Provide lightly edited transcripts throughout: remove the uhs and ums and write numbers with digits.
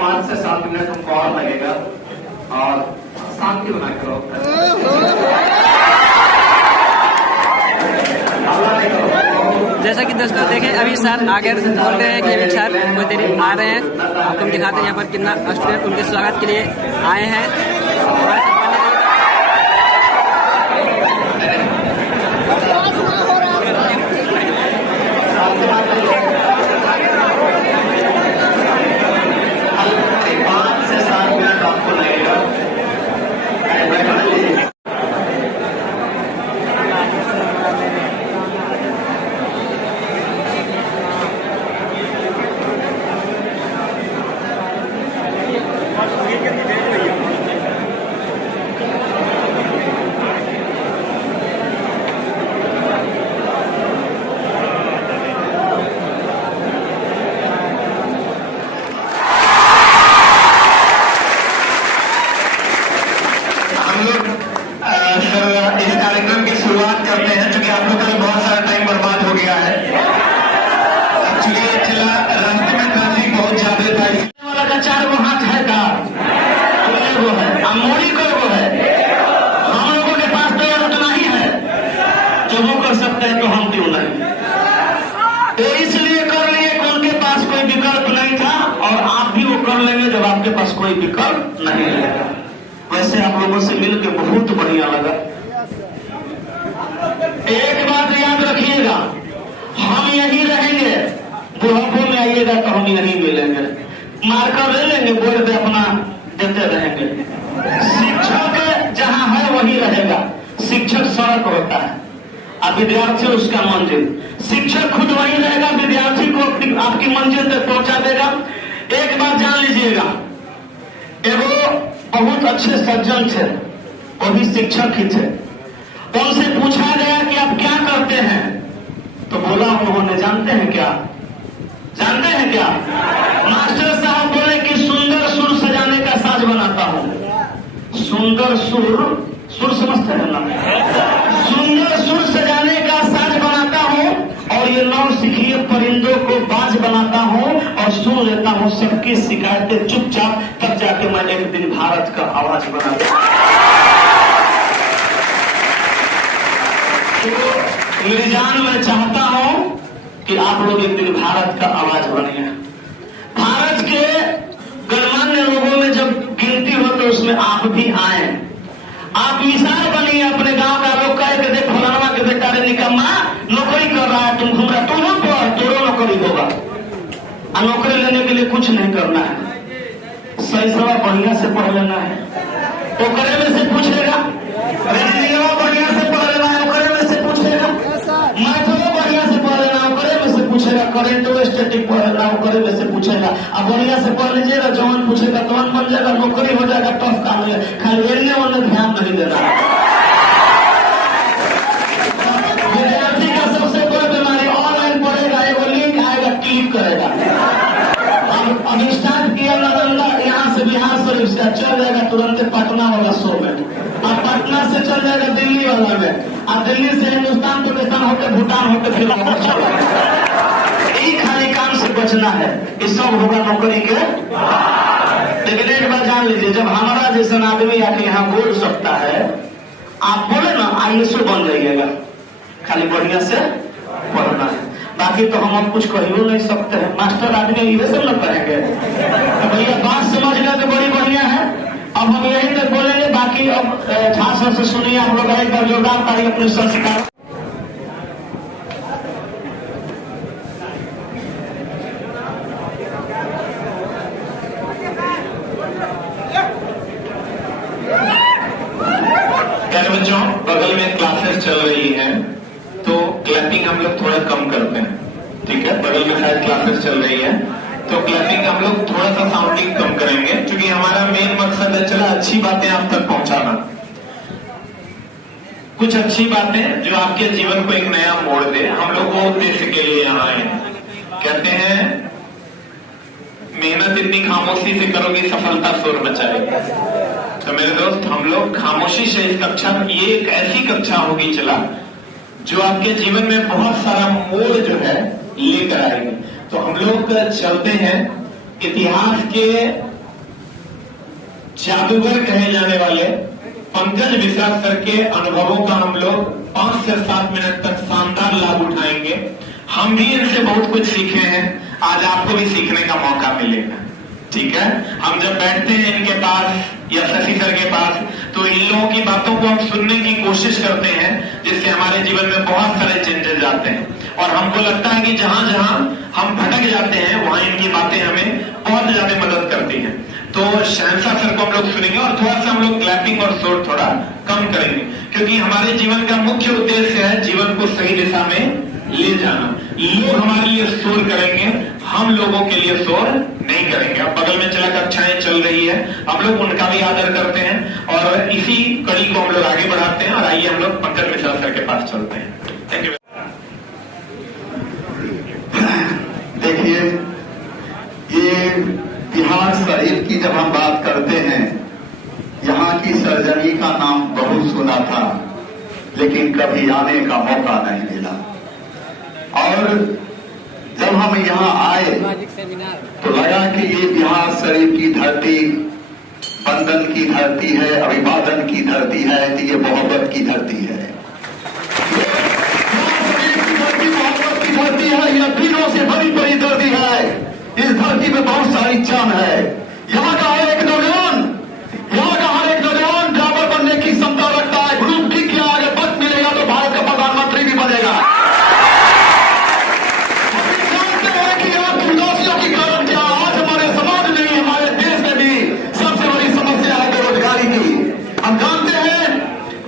5 से 7 मिनट हमको और लगेगा और शांति बना करो। जैसा कि दोस्तों देखें, अभी सर आगे बोल रहे हैं कि अभी सर कोई देर आ रहे हैं। आपको हम दिखाते हैं यहाँ पर कितना स्टूडेंट उनके स्वागत के लिए आए हैं। इस कार्यक्रम की शुरुआत करते हैं, क्योंकि आप लोगों का बहुत सारा टाइम बर्बाद हो गया है। एक्चुअली चला रास्ते में ट्रैफिक बहुत ज्यादा था। वाला का 4 गो हाथ है का वो है, मोड़ी को वो है। हम लोगों के पास तो यार उतना ही है, जो वो कर सकते हैं तो हम क्यों नहीं। तो इसलिए कर लिए कि उनके पास कोई विकल्प नहीं था, और आप भी वो कर लेंगे जब आपके पास कोई विकल्प नहीं रहेगा। वैसे आप लोगों से मिलकर बहुत बढ़िया लगा। एक बात याद रखिएगा, हम यहीं रहेंगे। बुढ़ापे में आइएगा तो हम यहीं मिलेंगे। मार्कर ले लेंगे, बोर्ड पे अपना देते रहेंगे। शिक्षक जहां है वही रहेगा। शिक्षक सड़क होता है और विद्यार्थी उसका मंजिल। शिक्षक खुद वही रहेगा, विद्यार्थी को आपकी मंजिल तक पहुंचा देगा। एक बात जान लीजिएगा, एगो बहुत अच्छे सज्जन थे, वो भी शिक्षक ही थे। उनसे पूछा गया कि आप क्या करते हैं, तो बोला उन्होंने, जानते हैं क्या? जानते हैं क्या? मास्टर साहब बोले कि सुंदर सुर सजाने का साज बनाता हूं। सुंदर सुर समझते हैं ना? सुंदर सुर सजाने का साज बनाता हूं, और ये नौसिखिए परिंदों को बाज बनाता हूं, और सुन लेता हूं सबकी शिकायतें चुपचाप, तब जाके मैं एक दिन भारत का आवाज बनाता। तो मेरी जान, मैं चाहता हूं कि आप लोग एक दिन भारत का आवाज बनिए। भारत के गणमान्य लोगों में जब गिनती हो तो उसमें आप भी आए। आप मिसाल बनिए अपने गांव का लोग कहे कि देख फलाना के बेटा रे निकम्मा नौकरी कर रहा है, तुम घूमरा, तुम पढ़, तोरो नौकरी होगा। और नौकरी लेने के लिए कुछ नहीं करना है, सही सवा बढ़िया से पढ़ लेना है। ओकरे में से पूछेगा, बढ़िया से पढ़ लेना है, ओकरे में से पूछेगा। मैथो बढ़िया से पढ़ लेना, ओकरे में से पूछेगा। करेंट स्टैटिक पढ़ लेना, ओकरे में से पूछेगा। अब बढ़िया से पढ़ लीजिएगा, जवान पूछेगा जवान बन जाएगा, नौकरी हो जाएगा, टफ काम है। खाली एड़ने वाले ध्यान नहीं देना। विद्यार्थी का सबसे बड़ा बीमारी, ऑनलाइन पढ़ेगा, एगो लिंक आएगा, क्लिक करेगा। अब स्टार्ट किया नालंदा, यहाँ से बिहार शरीफ से चल जाएगा तुरंत पटना वाला शो में, और पटना से चल जाएगा दिल्ली वाला में, और दिल्ली से हिंदुस्तान पाकिस्तान होकर भूटान होकर फिर यही खाली काम से बचना है। ये सब होगा नौकरी के। लेकिन एक बार जान लीजिए, जब हमारा जैसा आदमी आके यहाँ बोल सकता है, आप बोले ना ISO बन जाइएगा। खाली बढ़िया से पढ़ना है, बाकी तो हम अब कुछ कहियो नहीं सकते हैं। मास्टर आदमी ये सब न करेंगे। तो भैया बात समझ गए तो बड़ी बढ़िया है। अब हम यही तक बोलेंगे, बाकी अब झा सर से सुनिए। हम लोग एक बार जोरदार ताली अपने संस्कार। बच्चों, बगल में क्लासेस चल रही हैं, तो क्लैपिंग हम लोग थोड़ा कम करते हैं, ठीक है? बगल में शायद क्लासेस चल रही है, तो क्लैपिंग हम लोग थोड़ा सा साउंडिंग कम करेंगे, क्योंकि हमारा मेन मकसद है चला अच्छी बातें आप तक पहुंचाना। कुछ अच्छी बातें जो आपके जीवन को एक नया मोड़ दे, हम लोग वो उद्देश्य के लिए यहाँ आए। कहते हैं मेहनत इतनी खामोशी से करोगे, सफलता शोर मचाएगी। तो मेरे दोस्त, हम लोग खामोशी से इस कक्षा, ये एक ऐसी कक्षा होगी चला जो आपके जीवन में बहुत सारा मोड़ जो है लेकर आएगी। तो हम लोग चलते हैं इतिहास के जादूगर कहे जाने वाले पंकज मिश्रा सर के अनुभवों का हम लोग 5 से 7 मिनट तक शानदार लाभ उठाएंगे। हम भी इनसे बहुत कुछ सीखे हैं, आज आपको भी सीखने का मौका मिलेगा। ठीक है, हम जब बैठते हैं इनके पास या शशि सर के पास, तो इन लोगों की बातों को हम सुनने की कोशिश करते हैं, जिससे हमारे जीवन में बहुत सारे चेंजेस आते हैं। और हमको लगता है कि जहां जहां हम भटक जाते हैं वहां इनकी बातें हमें बहुत ज्यादा मदद करती हैं। तो शहंशाह सर को हम लोग सुनेंगे और थोड़ा सा हम लोग क्लैपिंग और शोर थोड़ा कम करेंगे, क्योंकि हमारे जीवन का मुख्य उद्देश्य है जीवन को सही दिशा में ले जाना। लोग हमारे लिए शोर करेंगे, हम लोगों के लिए शोर नहीं करेंगे। अब बगल में चला कक्षाएं चल रही है, हम लोग उनका भी आदर करते हैं और इसी कड़ी को हम लोग आगे बढ़ाते हैं। और आइए हम लोग पंकज मिश्रा सर के पास चलते हैं। Thank you. देखिए, ये बिहार शरीफ की जब हम बात करते हैं, यहाँ की सरजमी का नाम बहुत सुना था, लेकिन कभी आने का मौका नहीं मिला। और जब हम यहाँ आए तो लगा कि ये बिहार शरीफ की धरती बंधन की धरती है, अभिवादन की धरती है, ये मोहब्बत की धरती है, मोहब्बत की धरती है, यह वीरों से भरी पड़ी धरती है। इस धरती में बहुत सारी जान है। यहाँ का हर एक नौजवान ड्राइवर बनने की क्षमता रखता है। ग्रुप डी के आगे वक्त मिलेगा तो भारत का प्रधानमंत्री भी बनेगा।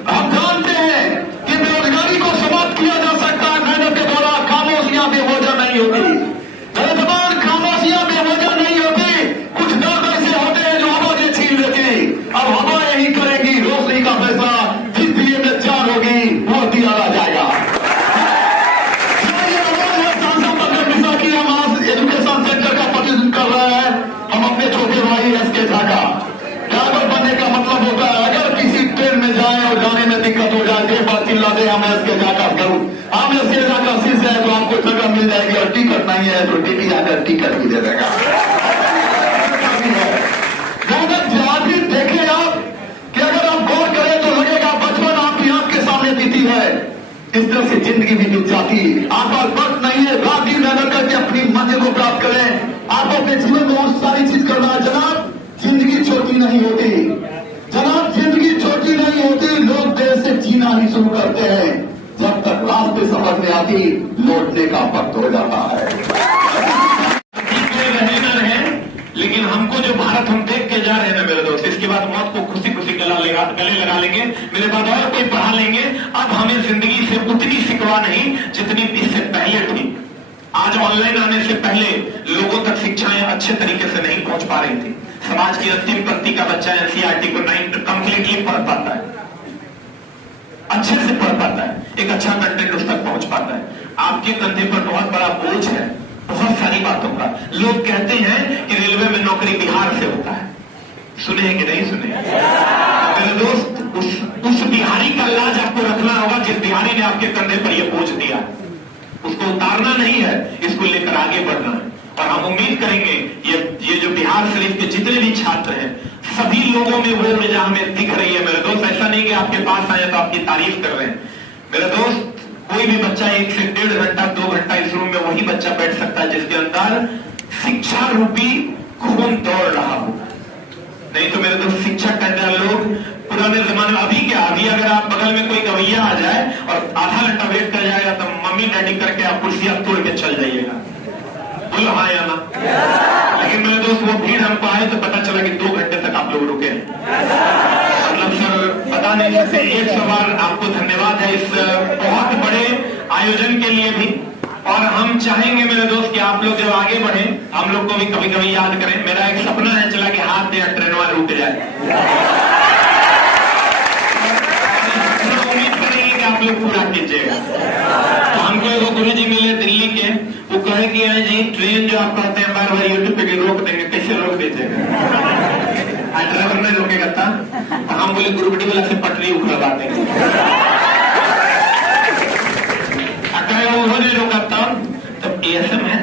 हम जानते हैं कि बेरोजगारी को समाप्त किया जा सकता है मेहनत के द्वारा। खामोशियां बेवजह नहीं होती, खामोशियां बेवजह नहीं होती। कुछ दर्द ऐसे होते हैं जो आवाजें छीन लेती। अब हवा यही करेंगी, रोशनी का फैसला जिस दिए में चार होगी वो दिया जाएगा। हम आज एजुकेशन सेक्टर का प्रतिनिधित्व कर रहे हैं। हम अपने छोटे भाई एसके झा का ड्राइवर बनने का मतलब होता है, अगर किसी ट्रेन में जाए और जाने में दिक्कत हो जाए, एक बार चिल्ला दे हम एसके झा का करूँ, हम एसके झा का शीश है तो आपको जगह मिल जाएगी, और टिकट नहीं है तो टीटी आकर टिकट भी दे देगा। देखे आप कि अगर आप गौर करें तो लगेगा बचपन आपकी आंख के सामने बीती है, इस तरह से जिंदगी भी बीत जाती। आपका वक्त नहीं है, रात दिन मेहनत करके अपनी मंजिल को प्राप्त करें। आप अपने जीवन में बहुत सारी चीज करना है जनाब। जिंदगी छोटी नहीं होती जनाब, जिंदगी छोटी नहीं होती। लोग देर से जीना ही शुरू करते हैं, जब तक रास्ते समझ में आती लौटने का वक्त हो जाता है। रहे ना रहे, लेकिन हमको जो भारत हम देख के जा रहे हैं ना मेरे दोस्त, इसके बाद मौत को खुशी खुशी गले लगा लेंगे, मेरे बाद और कोई पढ़ा लेंगे। अब हमें जिंदगी से उतनी सिकवा नहीं जितनी इससे पहले थी। आज ऑनलाइन आने से पहले लोगों तक शिक्षाएं अच्छे तरीके से नहीं पहुंच पा रही थी। समाज की 80% का बच्चा एनसीईआरटी को 9 कंप्लीटली पढ़ पाता है, अच्छे से पढ़ पाता है, एक अच्छा कंटेंट उस तक पहुंच पाता है। आपके कंधे पर बहुत बड़ा बोझ है, बहुत सारी बातों का। लोग कहते हैं कि रेलवे में नौकरी बिहार से होता है, सुने हैं कि नहीं सुने? मेरे दोस्त, उस बिहारी का लाज आपको रखना होगा जिस बिहारी ने आपके कंधे पर यह बोझ दिया। उसको उतारना नहीं है, इसको लेकर आगे बढ़ना है। और हम उम्मीद करेंगे ये जो बिहार शरीफ के जितने भी छात्र हैं, सभी लोगों में वो ऊर्जा हमें दिख रही है मेरे दोस्त। ऐसा नहीं कि आपके पास आए तो आपकी तारीफ कर रहे हैं मेरे दोस्त। कोई भी बच्चा 1 से 1.5 घंटा 2 घंटा इस रूम में वही बच्चा बैठ सकता है जिसके अंदर शिक्षा रूपी खून दौड़ रहा हो। नहीं तो मेरे दोस्त, शिक्षक कहते हैं लोग पुराने जमाने में, अभी क्या, अभी अगर आप बगल में कोई गवैया आ जाए और आधा घंटा वेट कर जाएगा तो मम्मी डैडी करके आप कुर्सियां तोड़ के चल जाइएगा। बोलो हाँ या ना? लेकिन मेरे दोस्त, वो भीड़ हमको आए तो पता चला कि 2 घंटे तक आप लोग रुके। मतलब सर पता नहीं कैसे। 100 बार आपको धन्यवाद है इस बहुत बड़े आयोजन के लिए भी। और हम चाहेंगे मेरे दोस्त कि आप लोग जब आगे बढ़े, हम लोग को भी कभी कभी याद करें। मेरा एक सपना है चला कि हाथ दे ट्रेन वाले रुक जाए। उम्मीद करेंगे कि आप लोग पूरा कीजिएगा। तो हमको एक गुरु जी मिले दिल्ली के, वो कहे कि जी नहीं, ट्रेन जो आप कहते हैं बार बार यूट्यूब पे रोक देंगे, कैसे रोक दीजिएगा? ड्राइवर नहीं रोकेगा था, तो हम बोले ग्रुप डी वाला से पटरी उखड़वा देंगे। अगर वो नहीं रोका तब एएसएम है,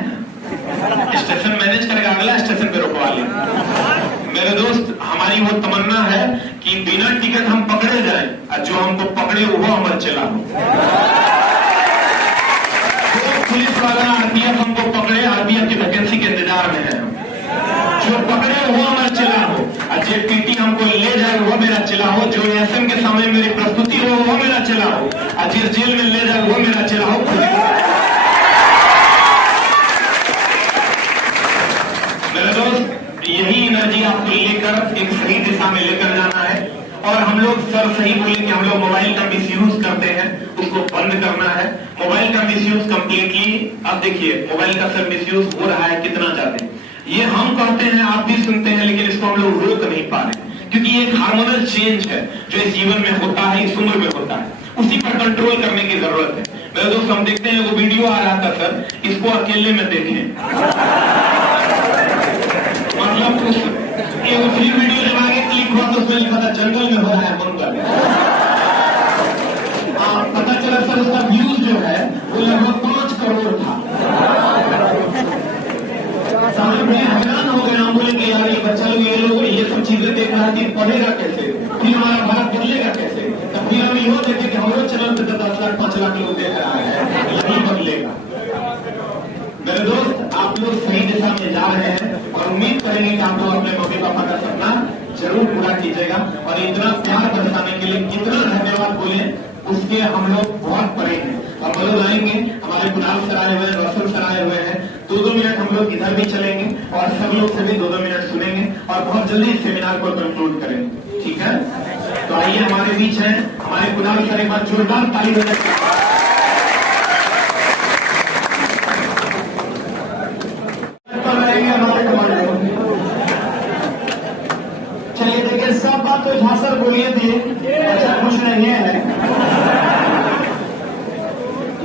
स्टेशन मैनेज करेगा, अगला स्टेशन पे रोकवा लेंगे। मेरे दोस्त, हमारी वो तमन्ना है कि बिना टिकट हम पकड़े जाएं और जो हमको पकड़े वो हमारे चला हो। पुलिस वाला आरपीएफ हमको पकड़े, आरपीएफ की वैकेंसी के इंतजार में है, जो पकड़े वो हमारा चला हो, और जो पीटी हमको ले जाए वो मेरा चला हो, जो एएसएम के सामने मेरी प्रस्तुति हो वो मेरा चला हो, और जिस जेल में ले जाए वो मेरा चला हो। मेरे दोस्त, यही एनर्जी आपको लेकर एक सही दिशा में लेकर जाना है। और हम लोग सर सही बोले कि हम लोग मोबाइल का मिसयूज करते हैं, उसको बंद करना है। मोबाइल का मिसयूज कंप्लीटली, अब देखिए मोबाइल का सर मिसयूज हो रहा है कितना ज्यादा, ये हम कहते हैं, आप भी सुनते हैं, लेकिन इसको हम लोग रोक नहीं पा रहे, क्योंकि ये एक हार्मोनल चेंज है जो इस जीवन में होता है, इस उम्र में होता है, उसी पर कंट्रोल करने की जरूरत है। मेरे दोस्त, हम देखते हैं वो वीडियो आ रहा था सर, इसको अकेले में देखें, मतलब उसी वीडियो जब आगे क्लिक हुआ तो उसमें लिखा था जंगल में हो रहा है मंगल। पता चला सर उसका व्यूज जो है वो लगभग 5 करोड़ था। सामने में हैरान हो गए, हम बोले कि यार ये बच्चा लोग ये सब चीजें देख रहा है, पढ़ेगा कैसे, फिर हमारा भारत बदलेगा कैसे? तो फिर हम यो देखे कि हमारे चैनल पे 10 लाख 5 लाख लोग देख रहा है, यही बदलेगा। मेरे दोस्त, आप लोग सही दिशा में जा रहे हैं और उम्मीद करेंगे कि आप लोग अपने मम्मी पापा का सपना जरूर पूरा कीजिएगा। और इतना प्यार बरसाने के लिए कितना धन्यवाद बोले, उसके हम लोग बहुत परे हैं। और हम लोग आएंगे, हमारे कुणाल सर आए हुए हैं, रसल सर आए हुए हैं, 2-2 मिनट हम लोग इधर भी चलेंगे और सब लोग से भी 2-2 मिनट सुनेंगे और बहुत जल्दी इस सेमिनार को कंक्लूड करेंगे, ठीक है? तो आइए, हमारे बीच है हमारे कुणाल सर, एक बार जोरदार ताली हो जाए। चलिए देखिए, सब बात तो झांसर बोलिए थे, अच्छा कुछ नहीं है।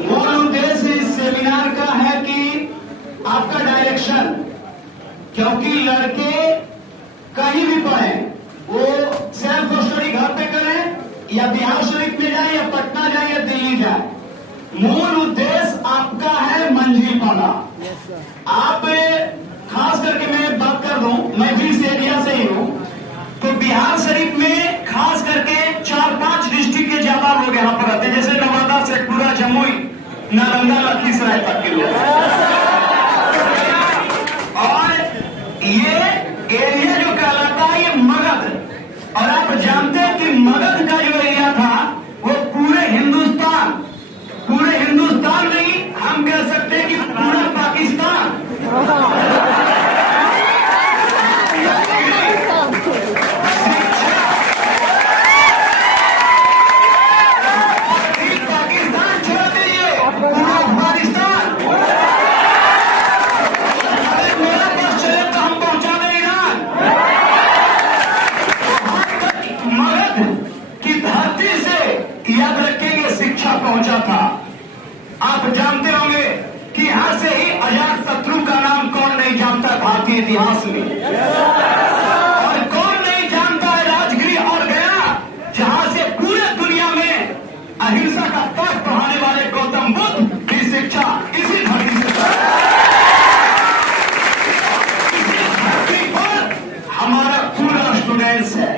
मूल उद्देश्य इस सेमिनार का है कि आपका डायरेक्शन, क्योंकि लड़के कहीं भी पढ़ें, वो सेल्फ स्टडी घर पे करें या बिहार शरीफ में जाए या पटना जाए या दिल्ली जाए, मूल उद्देश्य आपका है मंजिल पाना। आप खास करके मैं बात कर दूं, मैं भी इस एरिया से ही हूं, तो बिहार शरीफ में खास करके 4-5 डिस्ट्रिक्ट के ज्यादा लोग यहाँ पर रहते हैं, जैसे नवादा, शेखपुरा, जमुई, नालंदा, लखीसराय तक के लोग। और ये एरिया जो कहलाता है ये मगध, और आप जानते हैं कि मगध का जो एरिया था वो पूरे हिंदुस्तान नहीं, हम कह सकते हैं कि पूरा पाकिस्तान छोड़ दीजिए, पूरा अफगानिस्तान, अरे मेरा पास चले तो हम पहुंचा दें ईरान। मगध की धरती से याद रखेंगे शिक्षा पहुंचा था। आप जानते होंगे कि यहां से ही अजात शत्रु का नाम कौन नहीं जानता भारतीय इतिहास में, और कौन नहीं जानता है राजगिरी और गया, जहां से पूरे दुनिया में अहिंसा का पाठ पढ़ाने वाले गौतम बुद्ध की शिक्षा इसी धरती से। इसी धरती पर हमारा पूरा स्टूडेंट्स है।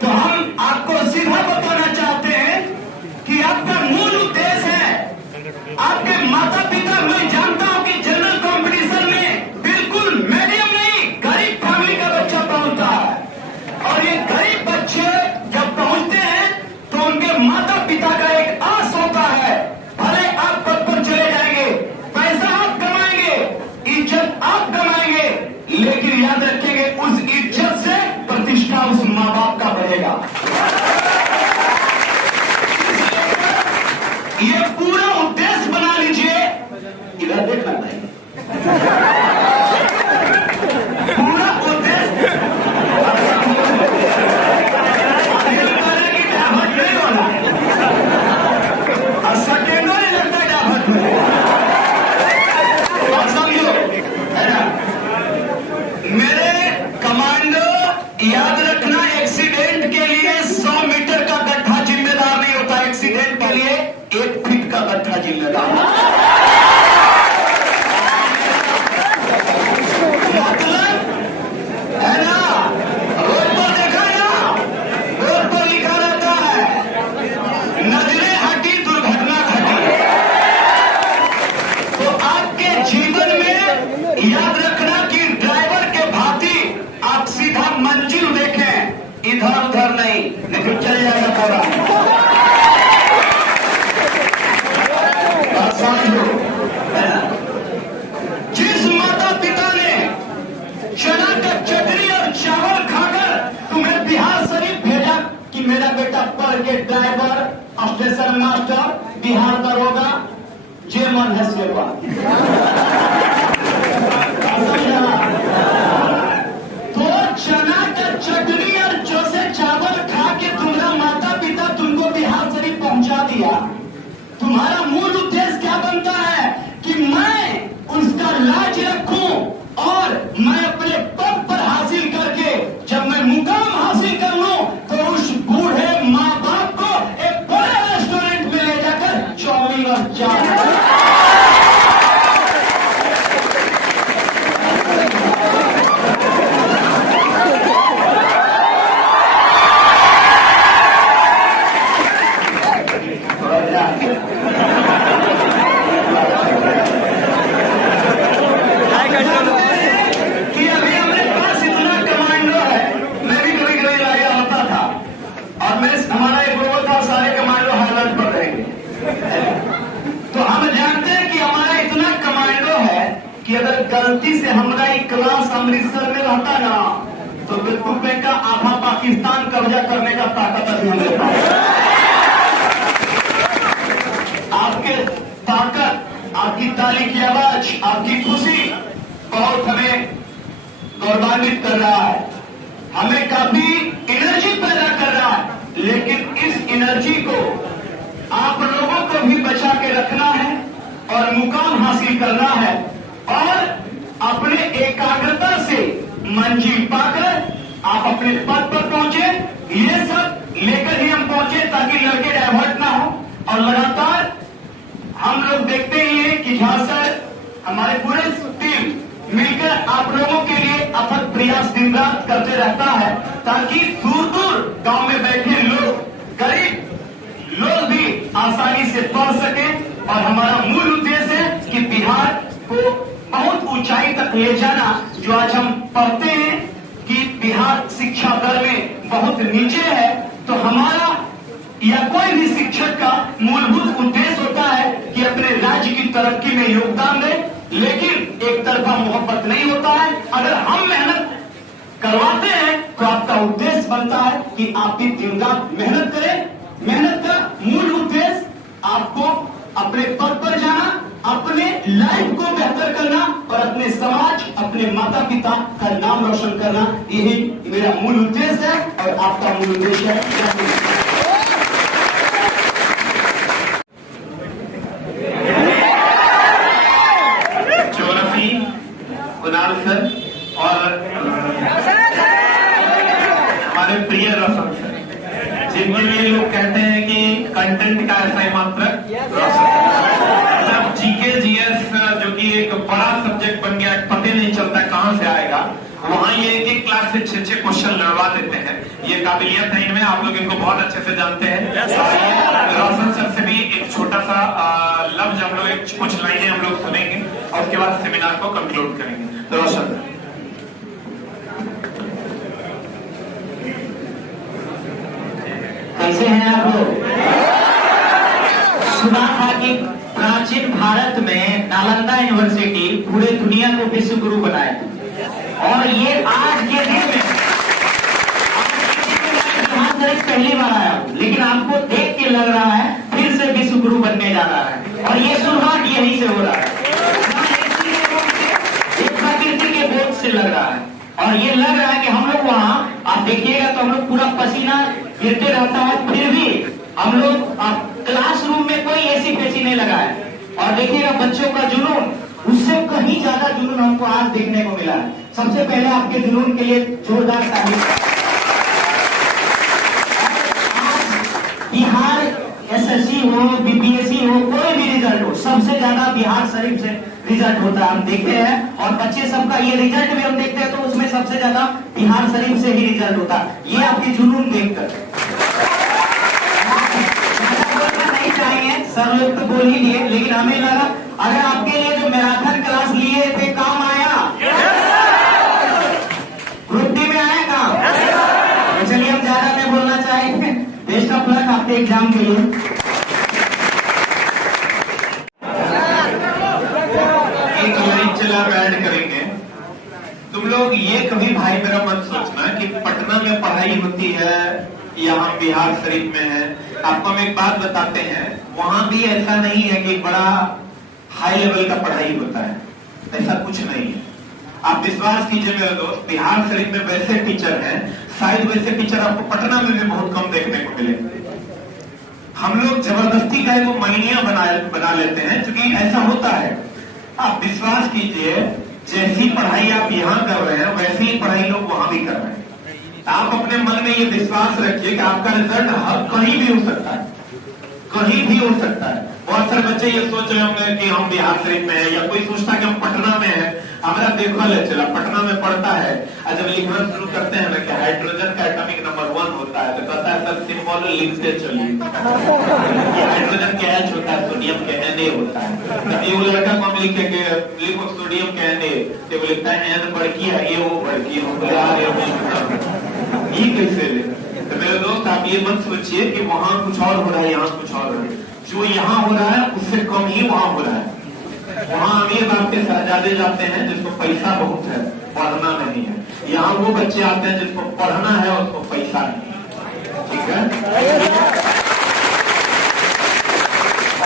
तो हम आपको सीधा बताना चाहते हैं कि आपका मूल उद्देश्य है, आपके माता पिता, मैं जानता हूं कि जनरल कंपटीशन में बिल्कुल मीडियम नहीं, गरीब फैमिली का बच्चा पहुंचता है, और ये गरीब बच्चे जब पहुंचते हैं तो उनके माता पिता का एक आस होता है, भले आप पद पर चले जाएंगे, पैसा आप कमाएंगे, इज्जत आप कमाएंगे, लेकिन याद रखेंगे उस इज्जत से प्रतिष्ठा उस माँ स्टेशन मास्टर, बिहार दरोगा, जे मन है सेवा। तो चना का चटनी और जैसे चावल खा के तुम्हारा माता पिता तुमको बिहार शरीफ पहुंचा दिया। तुम्हारा मूल उद्देश्य क्या बनता है कि मैं उसका लाज रखूं और मैं अपने पद पर हासिल करके जब मैं मुकाम हासिल कर लूं तो उस बूढ़े माँ बाप को एक बड़े रेस्टोरेंट में ले जाकर चाउमीन और चाय। गलती से हमारा एक क्लास अमृतसर में रहता ना तो बिल्कुल का आधा पाकिस्तान कब्जा करने का ताकत अभी हमें आपके ताकत, आपकी ताली की आवाज, आपकी खुशी बहुत हमें गौरवान्वित कर रहा है, हमें काफी एनर्जी पैदा कर रहा है। लेकिन इस एनर्जी को आप लोगों को भी बचा के रखना है और मुकाम हासिल करना है और अपने एकाग्रता से मंजिल पाकर आप अपने पद पर पहुंचे। ये सब लेकर ही हम पहुंचे ताकि लड़के डाइवर्ट ना हो। और लगातार हम लोग देखते ही हैं कि जहां सर हमारे पूरे टीम मिलकर आप लोगों के लिए अथक प्रयास दिन रात करते रहता है ताकि दूर दूर गांव में बैठे लोग, गरीब लोग भी आसानी से पढ़ सके। और हमारा मूल उद्देश्य है कि बिहार को बहुत ऊंचाई तक ले जाना। जो आज हम पढ़ते हैं कि बिहार शिक्षा दर में बहुत नीचे है, तो हमारा या कोई भी शिक्षक का मूलभूत उद्देश्य होता है कि अपने राज्य की तरक्की में योगदान दे। लेकिन एक तरफा मोहब्बत नहीं होता है। अगर हम मेहनत करवाते हैं तो आपका उद्देश्य बनता है कि आप भी दिन रात मेहनत करें। मेहनत का मूल उद्देश्य आपको अपने पद पर जाना, अपने लाइफ को बेहतर करना और अपने समाज, अपने माता पिता का नाम रोशन करना, यही मेरा मूल उद्देश्य है और आपका मूल उद्देश्य है। ज्योग्राफी कुणाल सर और हमारे प्रिय रोशन सर, जिनके लिए लोग कहते हैं कि कंटेंट का ऐसा ही मात्रक रोशन। मतलब जीके जीएस जो कि एक बड़ा सब्जेक्ट बन गया, पता नहीं चलता कहां से आएगा, वहां ये एक क्लास से 6 क्वेश्चन लड़वा देते हैं। ये काबिलियत है इनमें, आप लोग इनको बहुत अच्छे से जानते हैं। रोशन सर से भी एक छोटा सा लफ्ज हम लोग, कुछ लाइनें हम लोग सुनेंगे और उसके बाद सेमिनार को कंक्लूड करेंगे। तो रोशन सर, कैसे हैं आप लोग? सुना था कि प्राचीन भारत में नालंदा यूनिवर्सिटी पूरे दुनिया को विश्व गुरु बनाए और ये आज के दिन में पहली बार आया हूं, लेकिन आपको देख के लग रहा है फिर से विश्व गुरु बनने जा रहा है और ये शुरुआत यहीं से हो रहा है। प्रकृति के बोध से लग रहा है और ये लग रहा है कि हम लोग वहाँ आप देखिएगा तो हम लोग पूरा पसीना गिरते रहता है, फिर भी हम लोग क्लासरूम में कोई एसी फेसी नहीं लगा है। और देखिएगा बच्चों का जुनून, उससे कहीं ज्यादा जुनून हमको आज देखने को मिला है। सबसे पहले आपके जुनून के लिए जोरदार तारीफ। बिहार एसएससी हो, बीपीएससी हो, कोई भी रिजल्ट हो, सबसे ज्यादा बिहार शरीफ से रिजल्ट होता है, हम देखते हैं। और बच्चे सबका ये रिजल्ट भी हम देखते हैं तो उसमें सबसे ज्यादा बिहार शरीफ से ही रिजल्ट होता है। ये आपकी जुनून देखकर नहीं चाहिए, सर लोग तो बोल ही दिए, लेकिन हमें लगा अगर आपके लिए जो मैराथन क्लास लिए थे काम आया, ग्रुप डी में आया काम। तो चलिए हम ज्यादा नहीं बोलना चाहेंगे। बेस्ट ऑफ लक आपके एग्जाम के लिए। ऐड करेंगे। तुम लोग ये कभी भाई मेरा मत सोचना कि पटना में पढ़ाई होती है या हम बिहार शरीफ में हैं, आपको हम एक बात बताते हैं, वहां भी ऐसा नहीं है कि बड़ा हाई लेवल का पढ़ाई होता है, ऐसा कुछ नहीं है। आप विश्वास कीजिए मेरे दोस्त, बिहार शरीफ में वैसे टीचर हैं, शायद वैसे टीचर आपको पटना में भी बहुत कम देखने को मिले। हम लोग जबरदस्ती का वो मायनिया बना लेते हैं, क्योंकि ऐसा होता है। आप विश्वास कीजिए, जैसी पढ़ाई आप यहाँ कर रहे हैं वैसी ही पढ़ाई लोग वहां भी कर रहे हैं। आप अपने मन में ये विश्वास रखिए कि आपका रिजल्ट कहीं भी हो सकता है, कहीं भी हो सकता है। बहुत सारे बच्चे ये सोच रहे होंगे कि हम बिहार शरीफ में हैं, या कोई सोचता है कि हम पटना में हैं। हमारा देखो ले चला पटना में पढ़ता है, और जब लिखना शुरू करते हैं ना कि हाइड्रोजन का एटॉमिक नंबर 1 होता है, तो कहता है सर सिंबल लिखते चलिए, हाइड्रोजन के H होता है, सोडियम के Na होता है। तब ये लड़का को हम लिखे कि लिखो सोडियम के Na, तो वो लिखता है N बड़की है, ये वो बड़की है, ये कैसे ले? तो मेरे दोस्त आप ये मत सोचिए कि वहां कुछ और हो रहा है, यहाँ कुछ और हो रहा है। जो यहाँ हो रहा है उससे कम ही वहां हो रहा है। वहां अमीर बाप के शहजादे जाते हैं जिसको पैसा बहुत है, पढ़ना नहीं है। यहाँ वो बच्चे आते हैं जिसको पढ़ना है और उसको पैसा नहीं है। ठीक है,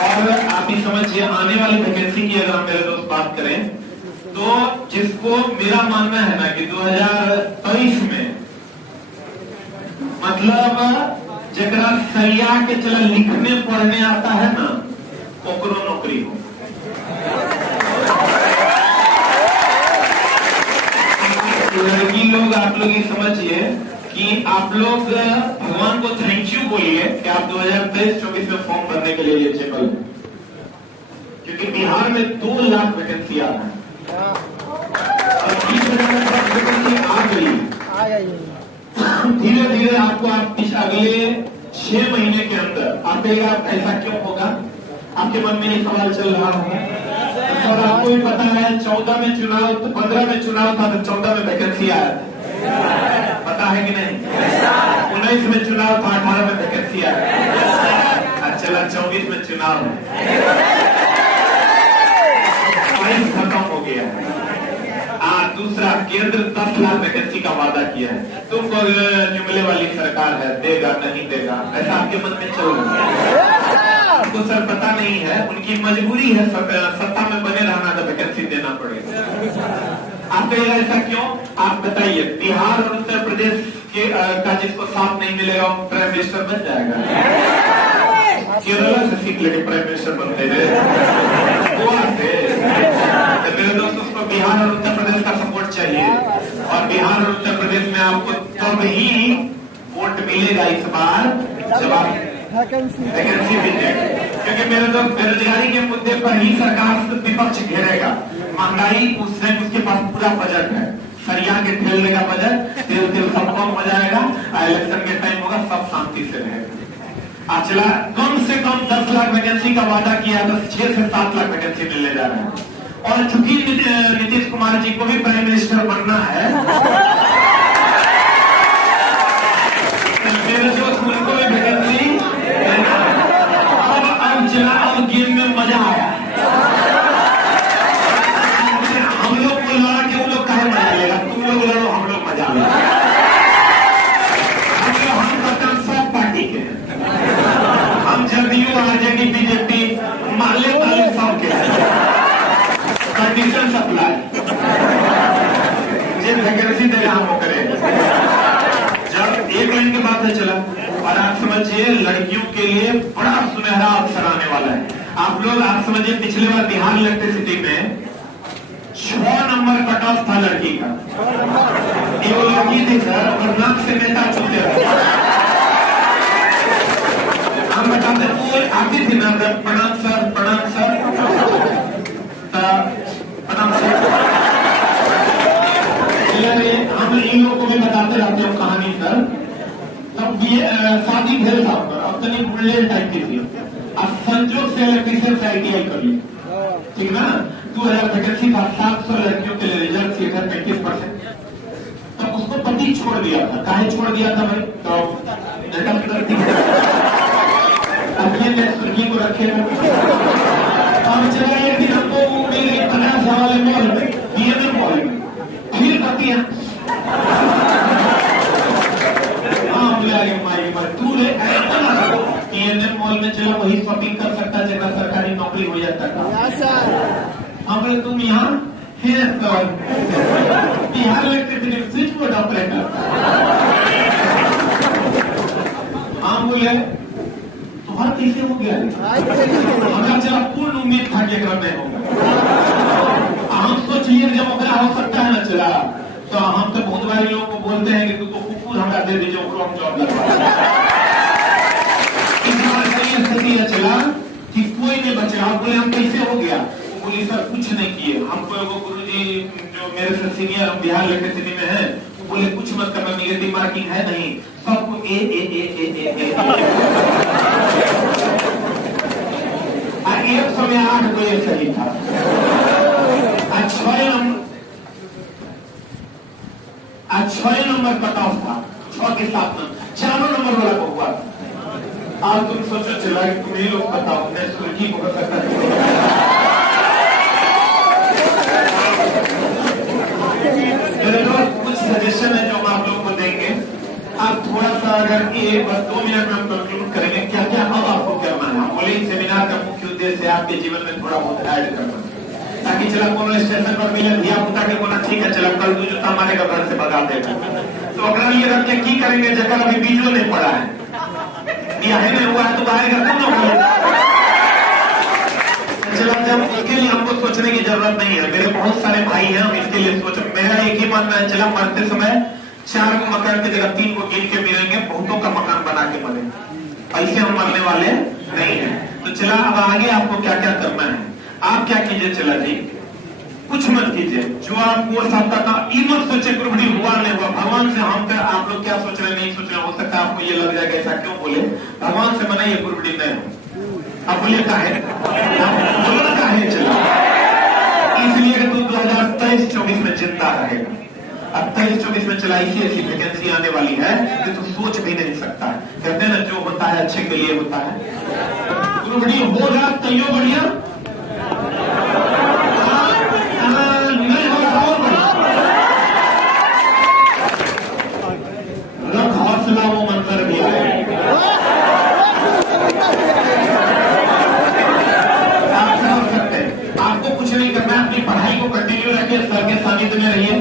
और आप ही समझिए, आने वाली वैकेंसी की अगर हम मेरे दोस्त बात करें, तो जिसको मेरा मानना है ना कि 2023 में मतलब जरा सरिया के चला लिखने पढ़ने आता है ना, ओकरो नौकरी हो। लड़की लोग, आप लोग ये समझिए कि आप लोग भगवान को थैंक यू बोलिए कि आप 2023-24 में फॉर्म भरने के लिए एलिजिबल हैं, क्योंकि बिहार में 2 लाख वैकेंसी आ रहा है और 20,000 वैकेंसी आ गई। धीरे धीरे आपको आप अगले 6 महीने के अंदर आप ऐसा क्यों होगा, आपके मन में ये सवाल चल रहा होगा। और आपको भी पता है 14 में चुनाव, 15 में चुनाव था तो 14 में वैकेंसी आया था, पता है कि नहीं? 19 में चुनाव था, 18 में वैकेंसी आया, चला 24 में चुनाव खत्म हो गया। दूसरा, केंद्र 10 लाख वैकेंसी का वादा किया है, तुमको जुमले वाली सरकार है, देगा नहीं देगा, ऐसा आपके मन में चल रहा है। आपको सर पता नहीं है, उनकी मजबूरी है, सत्ता में बने रहना तो वैकेंसी देना पड़ेगा। आप कहेगा ऐसा क्यों? आप बताइए, बिहार और उत्तर प्रदेश के का जिसको साथ नहीं मिलेगा वो प्राइम मिनिस्टर बन जाएगा। केरला से सीख लेके प्राइम मिनिस्टर बनते हैं, गोवा से। तो मेरे दोस्तों, उसको बिहार और उत्तर प्रदेश का सपोर्ट चाहिए, और बिहार और उत्तर प्रदेश में आपको तब ही वोट मिलेगा इस बार जब आप वैकेंसी मिलेगा। क्योंकि मेरे दोस्त, बेरोजगारी के मुद्दे पर ही सरकार विपक्ष घेरेगा, महंगाई उसके पास पूरा बजट है, सरिया के ठेलने का बजट, तेल सब कम हो जाएगा, इलेक्शन के टाइम होगा, सब शांति से रहेगा। चला कम से कम 10 लाख वैकेंसी का वादा किया, तो 6 से 7 लाख वैकेंसी मिलने जा रहा है। और चूंकि नीतीश कुमार जी को भी प्राइम मिनिस्टर बनना है, मेरे दोस्त, उनको भी वैकेंसी, अब गेम में मजा आया। हम लोग को लड़ा के वो लोग कहे मजा लेगा, तुम लोग लड़ो, हम लोग मजा लेगा। हम करते सब पार्टी के, हम जदयू, आरजेडी, बीजेपी, माले वाले सब के कंडीशन सप्लाई, जिस वैकेंसी देगा हम वो करें। जब एक लाइन की बात है चला, और आप समझिए लड़कियों के लिए बड़ा सुनहरा अवसर आने वाला है। आप लोग आप समझिए, पिछले बार बिहार इलेक्ट्रिसिटी में 6 नंबर कट ऑफ था लड़की का, वो लड़की थी सर, और नाक से नेता चुनते रहे। हम बताते वो आती थी ना, प्रणाम सर, प्रणाम सर, प्रणाम सर। हम इन लोगों को भी बताते रहते हो कहानी सर। तब ये शादी भेल था, अब तक बुलेट टाइप की थी, अब संजोग से इलेक्ट्रिशियन से ITI कर ली, ठीक ना। 2000 वैकेंसी था, 700 लड़कियों के लिए रिजल्ट थे 35%। तो उसको पति छोड़ दिया था, काहे छोड़ दिया था भाई? तो अपने सुर्खी को रखेगा। और चला एक दिन हमको मेरे 50 वाले मॉल में, DMM मॉल में, फिर पति माई वही शॉपिंग कर सकता है जगह सरकारी नौकरी हो जाता है। हम बोले तुम यहाँ Bihar electricity switch board operator. हम बोले तुम्हारा कैसे हो गया? हमारा जरा पूर्ण उम्मीद था कि अगर नहीं होगा। हम सोचिए जब ओकरा हो सकता है ना चला, तो हम तो बहुत बारे लोगों को बोलते हैं कि तू तो कुकुर हमारा दे दीजिए, हम जॉब लगवा। इस बार सही स्थिति है चला कि कोई नहीं बचा। हम बोले हम कैसे हो गया? बोली सर कुछ नहीं किए। हमको गुरु जी जो मेरे से सीनियर बिहार इलेक्ट्रिसिटी में है, बोले कुछ मत करना, निगेटिव मार्किंग है नहीं, सबको ए ए ए ए ए ए एक समय 8 को ये सही था। आज 6 नंबर कट ऑफ था, 6 के 7 नंबर 4 नंबर वाला को हुआ। आज तुम सोचो चला कि तुम ही लोग बताओ मैं सुर्खी को कर सकता है। मेरे लोग कुछ सजेशन है जो हम आप लोगों को देंगे। आप थोड़ा सा अगर ये बस 2 मिनट में हम कंक्लूड करेंगे क्या क्या अब आपको करना है। हम बोले इस सेमिनार का मुख्य उद्देश्य है आपके जीवन में थोड़ा बहुत ऐड करना, ताकि चला कोनो स्टेशन पर मिले धिया पुता के बोला ठीक है चला कल तू जूता मारेगा घर से भगा देगा, तो अगर ये रख के की करेंगे जगह अभी बीजो नहीं पड़ा है या है नहीं हुआ है तो आएगा कौन बोलेगा। चला जब इसके लिए हमको सोचने की जरूरत नहीं है। मेरे बहुत सारे भाई हैं, हम इसके लिए सोच, मेरा एक ही मानना है चला मरते समय 4 को मकान की जगह 3 को गिन के मिलेंगे, बहुतों का मकान बना के मरे, ऐसे हम मरने वाले नहीं है। तो चला अब आगे आपको क्या क्या करना है। आप क्या कीजिए चला जी, कुछ मत कीजिए जो आप कोर्स आपका था ये मत सोचे गुरुबड़ी हुआ नहीं हुआ, भगवान से हम आप लोग क्या सोच रहे नहीं सोच रहे, हो सकता है आपको ये लग जाएगा ऐसा क्यों बोले, भगवान से मना ये गुरुबड़ी नहीं हो। आप बोलिए का है बोलना का है चला, इसलिए कि तू 2023-24 में जिंदा रहेगा। अब 23-24 में चला ऐसी ऐसी वैकेंसी आने वाली है कि तू सोच भी नहीं सकता। कहते हैं ना जो होता है अच्छे के लिए होता है। गुरुबड़ी होगा तैयो बढ़िया, नहीं होगा और रख हौसला, वो मंजर भी आएगा। आपको कुछ नहीं करना है, अपनी पढ़ाई को कंटिन्यू रखिए, सर के सानिध्य में रहिए।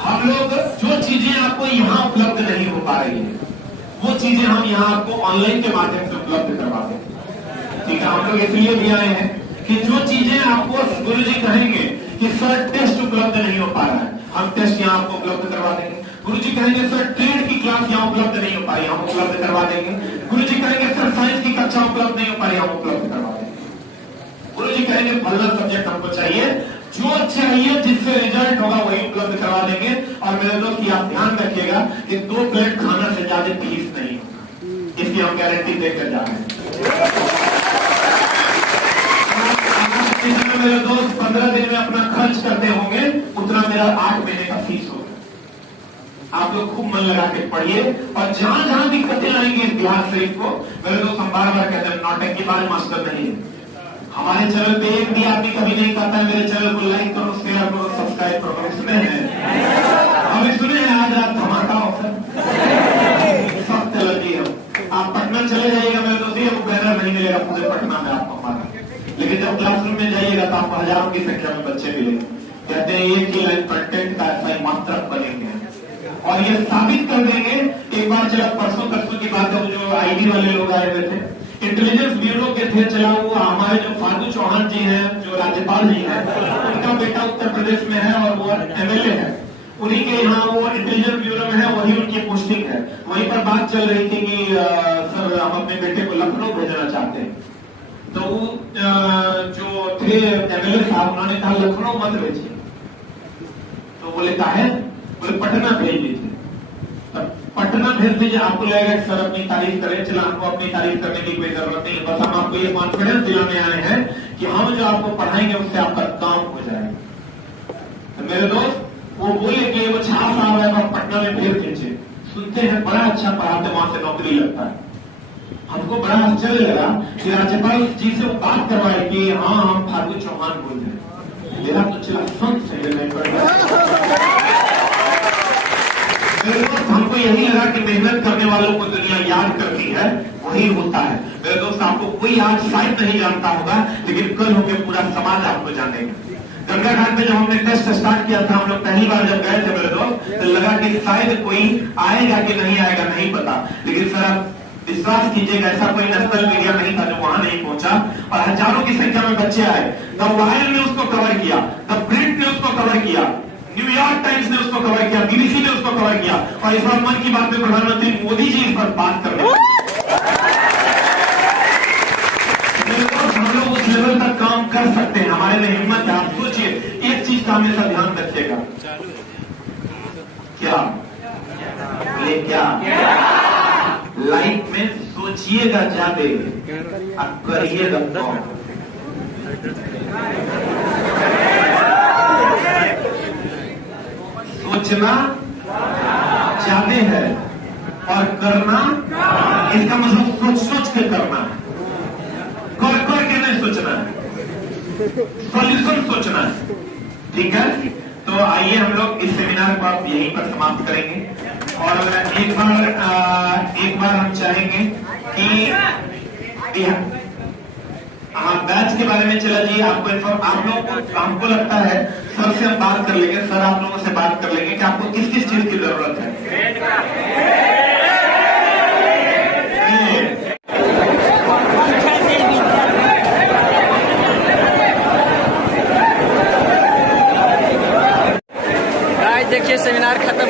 हम लोग जो चीजें आपको यहाँ उपलब्ध नहीं हो पा रही है वो चीजें हम यहाँ आपको ऑनलाइन के माध्यम से उपलब्ध करवा देंगे। ठीक है, हम लोग इसलिए भी आए हैं कि जो चीजें आपको गुरु जी कहेंगे कि सर टेस्ट उपलब्ध नहीं हो पा रहा है, हम टेस्ट यहाँ आपको उपलब्ध करवा देंगे। गुरु जी कहेंगे सर ट्रेड की क्लास यहाँ उपलब्ध नहीं हो पा रही, हम उपलब्ध करवा देंगे। गुरु जी कहेंगे सर साइंस की कक्षा उपलब्ध नहीं हो पा रही, हम उपलब्ध करवा देंगे। गुरु जी कहेंगे फलना सब्जेक्ट हमको चाहिए, जो चाहिए जिससे रिजल्ट होगा वही उपलब्ध करवा देंगे। और मेरे दोस्त आप ध्यान रखिएगा कि 2 प्लेट खाना से ज्यादा फीस नहीं होगा, इसकी हम गारंटी देकर जा रहे हैं। मेरे दोस्त 15 दिन में अपना खर्च करते होंगे उतना मेरा 8 महीने का फीस होगा। आप लोग खूब मन लगा के पढ़िए और जहां जहां दिक्कतें आएंगी इस क्लास शरीफ को, मेरे दोस्त हम बार बार कहते हैं नौटंकी बाल मास्टर नहीं है। हमारे चैनल पे एक भी आदमी कभी नहीं कहता है मेरे चैनल को लाइक करो, शेयर करो, सब्सक्राइब करो। सुने हैं अभी सुने हैं आज रात धमाका ऑफर सख्त लगी है। आप पटना चले जाइएगा मेरे दोस्त, ये बैनर नहीं मिलेगा पूरे पटना में आपको हमारा, लेकिन जब क्लासरूम में जाइएगा तो आपको हजारों की संख्या में बच्चे मिलेंगे। कहते हैं एक ही लाइन कंटेंट का ऐसा मात्रक बनेंगे और ये साबित कर देंगे। एक बार चला परसों तरसों की बात है, जो आईडी वाले लोग आए हुए थे, इंटेलिजेंस ब्यूरो के थे चला, वो हमारे जो फाल्गू चौहान जी हैं जो राज्यपाल जी हैं, उनका बेटा उत्तर प्रदेश में है और वो एमएलए है, उन्हीं के यहाँ वो इंटेलिजेंस ब्यूरो में है, वही उनकी पोस्टिंग है। वहीं पर बात चल रही थी कि सर हम अपने बेटे को लखनऊ भेजना चाहते हैं। तो जो थे एमएलए साहब उन्होंने कहा लखनऊ मत भेजिए, तो बोले काहे, बोले पटना भेज दीजिए। पटना भेज दीजिए, आपको लगेगा कि सर अपनी तारीफ करें, चला हमको अपनी तारीफ करने की कोई जरूरत नहीं है, बस हम आपको ये कॉन्फिडेंस दिलाने आए हैं कि हम जो आपको पढ़ाएंगे उससे आपका काम हो जाएगा। तो मेरे दोस्त वो बोले कि वो 6 साल है पटना में भेज दीजिए, सुनते हैं बड़ा अच्छा पढ़ाते, वहां से नौकरी लगता है। हमको बड़ा आश्चर्य लगा कि राज्यपाल जी से वो बात करवाए कि हाँ हम फाल्गू चौहान बोल रहे हैं। मेरा तो चला संत सही नहीं पड़ेगा। मेरे दोस्त, हमको यही लगा कि मेहनत करने वालों को दुनिया याद करती है, वही होता है। मेरे दोस्त, आपको कोई आज शायद नहीं जानता होगा, लेकिन कल होकर पूरा समाज आपको जानेगा। गंगा घाट पे जब हमने टेस्ट स्टार्ट किया था, हम लोग पहली बार जब गए थे मेरे दोस्त, तो लगा कि शायद कोई आएगा कि नहीं आएगा नहीं पता, लेकिन सर आप विश्वास कीजिएगा, ऐसा कोई नेशनल मीडिया नहीं था जो वहां नहीं पहुंचा, और हजारों की संख्या में बच्चे आए। द वायर ने उसको कवर किया, द प्रिंट ने उसको कवर किया, न्यूयॉर्क टाइम्स ने उसको कवर किया, बीबीसी ने उसको कवर किया, और इस बार मन की बात में प्रधानमंत्री मोदी जी इस पर बात कर रहे हैं। हम लोग उस लेवल तक काम कर सकते हैं, हमारे में हिम्मत है। आप सोचिए, एक चीज का हमेशा ध्यान रखिएगा, क्या ये क्या लाइफ में सोचिएगा ज्यादा और करिएगा कम। सोचना ज्यादा है और करना, इसका मतलब सोच सोच के करना है, कर के नहीं सोचना है, सॉल्यूशन सोचना है। ठीक है, तो आइए हम लोग इस सेमिनार को आप यहीं पर समाप्त करेंगे, और एक बार हम चाहेंगे कि हाँ, बैच के बारे में चला जी, आपको आप लोगों को, हमको लगता है सर से हम बात कर लेंगे, सर आप लोगों से बात कर लेंगे कि आपको किस किस चीज की जरूरत है। देखिए सेमिनार खत्म